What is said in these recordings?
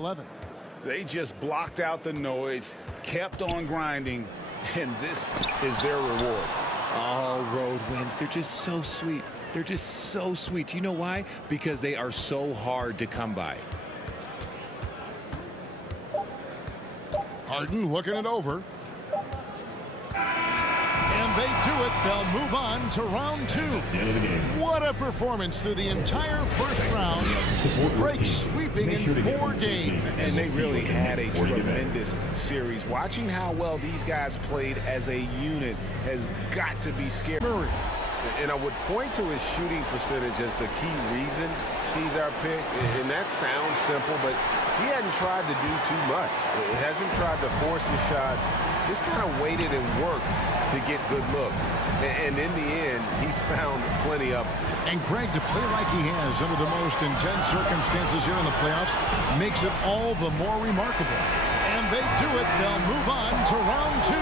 11. They just blocked out the noise, kept on grinding, and this is their reward. All road wins. They're just so sweet. They're just so sweet. You know why? Because they are so hard to come by. Harden looking it over. And they do it. They'll move on to round 2. What a performance through the entire first round. Break sweeping in 4 games. And they really had a tremendous series. Watching how well these guys played as a unit has got to be scary. Murray. And I would point to his shooting percentage as the key reason he's our pick. And that sounds simple, but he hadn't tried to do too much. He hasn't tried to force his shots, just kind of waited and worked to get good looks. And in the end, he's found plenty of them. And Greg, to play like he has under the most intense circumstances here in the playoffs makes it all the more remarkable. And they do it. They'll move on to round 2.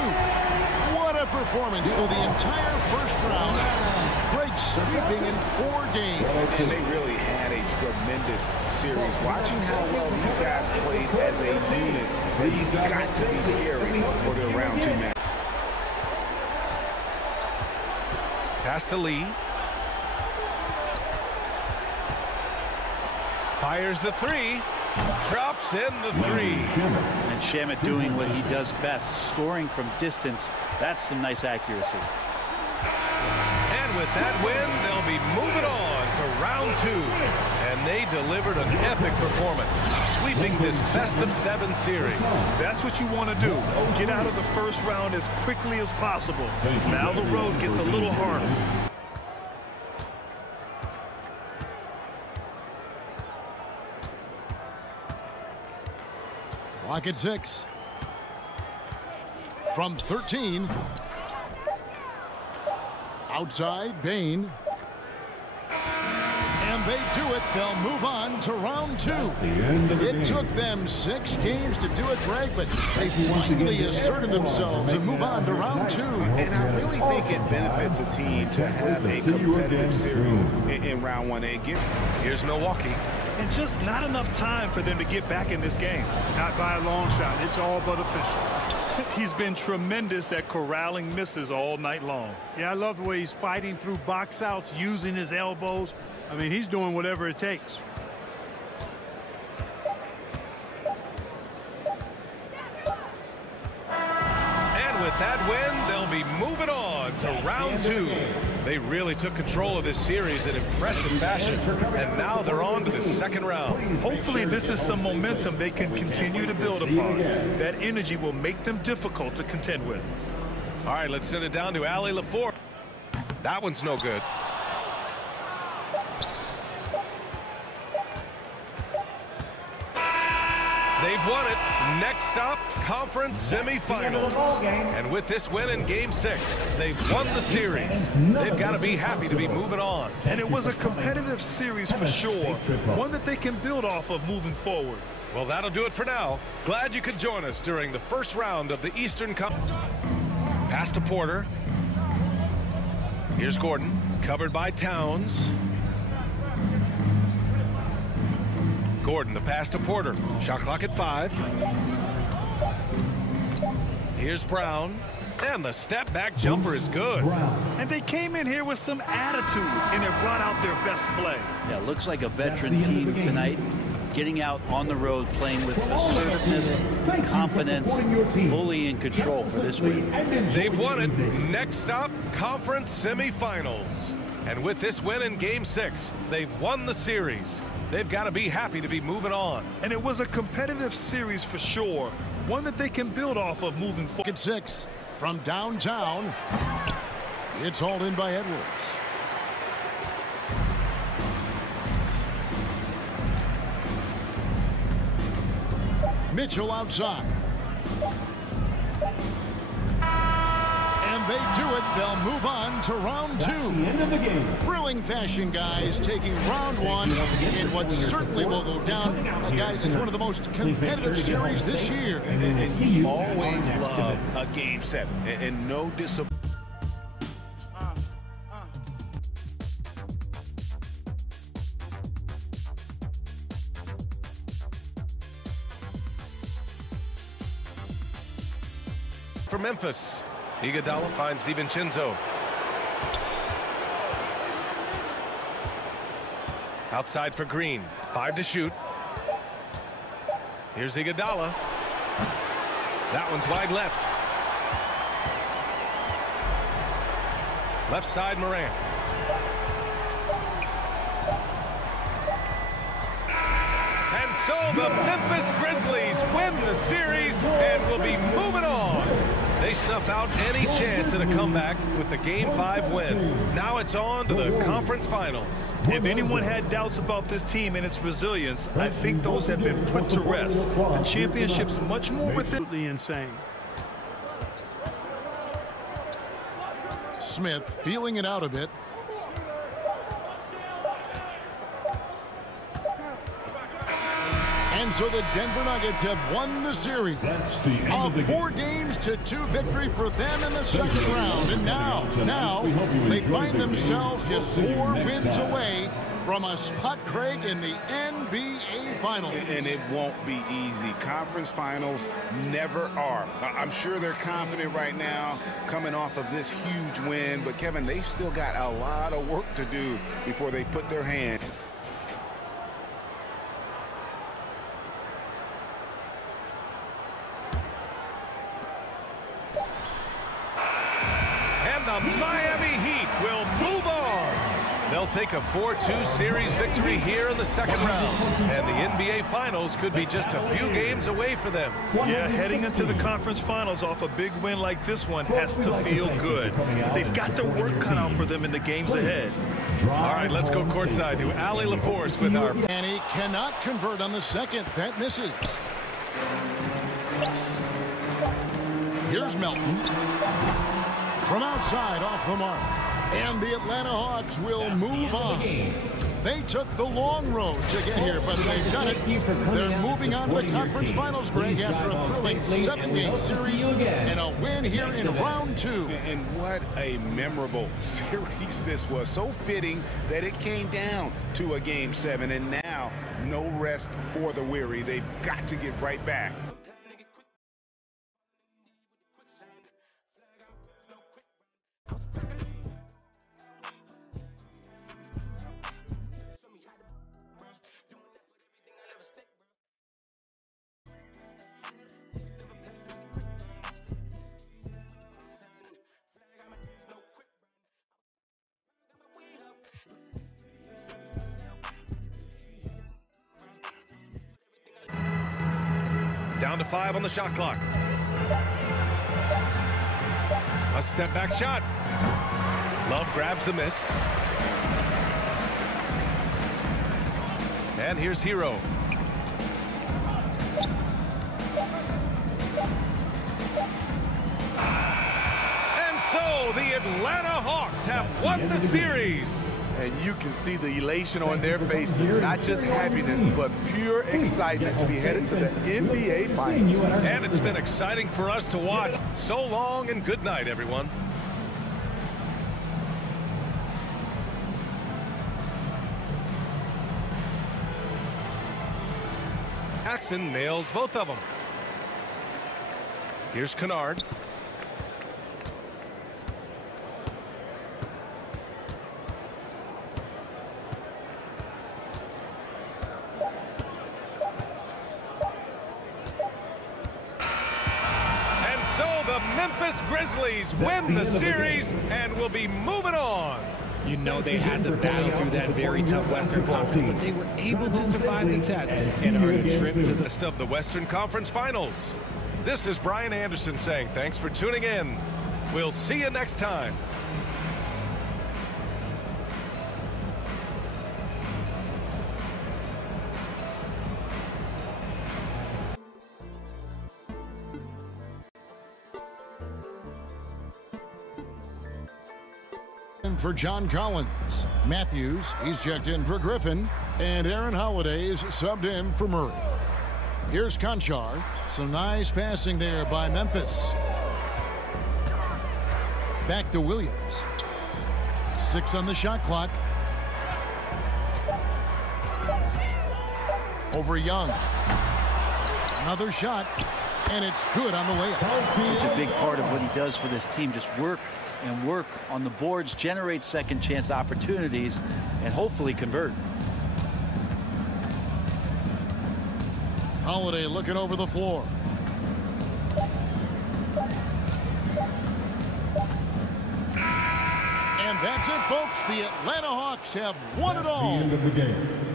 What a performance through the entire first round. Greg sweeping in 4 games. And they really had a tremendous series. Watching how well these guys played as a unit has got to be scary for the round 2 match. Pass to Lee. Fires the 3. Drops in the 3. And Shamet doing what he does best, scoring from distance. That's some nice accuracy. And with that win, they'll be moving on to round 2. And they delivered an epic performance, sweeping this best-of-7 series. That's what you want to do. Get out of the first round as quickly as possible. Now the road gets a little harder. Clock at 6. From 13. Outside, Bane. And they do it. They'll move on to round 2. It took them 6 games to do it, Greg, but they finally asserted themselves and move on to round 2. And I really think it benefits a team to have a competitive series in round 1. Here's Milwaukee. And just not enough time for them to get back in this game. Not by a long shot. It's all but official. He's been tremendous at corralling misses all night long. Yeah, I love the way he's fighting through box outs, using his elbows. I mean, he's doing whatever it takes. And with that win, they'll be moving on to round 2. They really took control of this series in impressive fashion, and now they're on to the second round. Hopefully this is some momentum they can continue to build upon. That energy will make them difficult to contend with. All right, let's send it down to Allie LaForce. That one's no good. They've won it. Next stop, conference semifinals. And with this win in Game 6, they've won the series. They've got to be happy to be moving on. And it was a competitive series for sure. One that they can build off of moving forward. Well, that'll do it for now. Glad you could join us during the first round of the Eastern Cup. Pass to Porter. Here's Gordon, covered by Towns. Gordon, the pass to Porter. Shot clock at 5. Here's Brown. And the step back jumper is good. And they came in here with some attitude, and it brought out their best play. Yeah, looks like a veteran team tonight. Getting out on the road, playing with assertiveness, confidence, fully in control for this week. They've won it. Next stop, conference semifinals. And with this win in Game 6, they've won the series. They've got to be happy to be moving on. And it was a competitive series for sure. One that they can build off of moving forward. At 6 from downtown. It's hauled in by Edwards. Mitchell outside. And they do it. They'll move on to round 2. End of the game. Thrilling fashion, guys, taking round 1 in what certainly will go down. Guys, it's one of the most competitive series this year. And you always love a Game 7 and no disappointment. Memphis. Iguodala finds DiVincenzo. Outside for Green. 5 to shoot. Here's Iguodala. That one's wide left. Left side, Morant. And so the Memphis Grizzlies win the series and will be moving on. They snuff out any chance at a comeback with the Game 5 win. Now it's on to the conference finals. If anyone had doubts about this team and its resilience, I think those have been put to rest. The championship's much more within. Absolutely insane. Smith feeling it out a bit. And so the Denver Nuggets have won the series. A 4-2 victory for them in the second round. And now they find themselves just 4 wins away from a spot, Craig, in the NBA Finals. And it won't be easy. Conference finals never are. I'm sure they're confident right now coming off of this huge win. But, Kevin, they've still got a lot of work to do before they put their hand. And the Miami Heat will move on. They'll take a 4-2 series victory here in the second round. And the NBA Finals could be just a few games away for them. Yeah, heading into the conference finals off a big win like this one has to feel good. But they've got the work cut out for them in the games ahead. All right, let's go courtside to Allie LaForce with our... And he cannot convert on the second. That misses. Here's Melton. From outside, off the mark. And the Atlanta Hawks will move on. They took the long road to get here, but they've done it. They're moving on to the conference finals, Greg, after a thrilling 7-game series and a win here in round 2. And what a memorable series this was. So fitting that it came down to a Game 7, and now no rest for the weary. They've got to get right back. Down to 5 on the shot clock. A step back shot. Love grabs the miss. And here's Hero. And so the Atlanta Hawks have won the series. And you can see the elation on their faces, not just happiness, but pure excitement to be headed to the NBA Finals. And it's been exciting for us to watch. So long and good night, everyone. Jackson nails both of them. Here's Kennard. The Memphis Grizzlies win the series and will be moving on. You know they had to battle through that very tough Western Conference, but they were able to survive the test and earn a trip to the rest of the Western Conference Finals. This is Brian Anderson saying thanks for tuning in. We'll see you next time. For John Collins. Matthews, he's checked in for Griffin, and Aaron Holiday is subbed in for Murray. Here's Conchar. Some nice passing there by Memphis. Back to Williams. 6 on the shot clock. Over Young. Another shot. And it's good on the layup. Such a big part of what he does for this team. Just work and work on the boards, generate second chance opportunities, and hopefully convert. Holiday looking over the floor. And that's it, folks. The Atlanta Hawks have won it all. End of the game.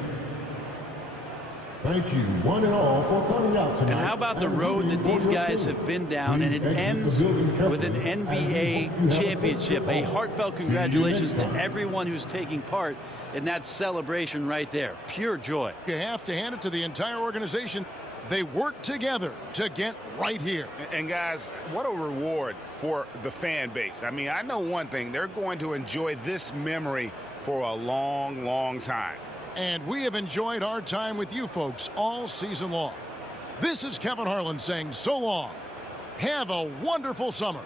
Thank you, one and all, for coming out tonight. And how about the road that these guys have been down, and it ends with an NBA championship. A heartfelt congratulations to everyone who's taking part in that celebration right there. Pure joy. You have to hand it to the entire organization. They work together to get right here. And guys, what a reward for the fan base. I mean, I know one thing. They're going to enjoy this memory for a long, long time. And we have enjoyed our time with you folks all season long. This is Kevin Harlan saying so long. Have a wonderful summer.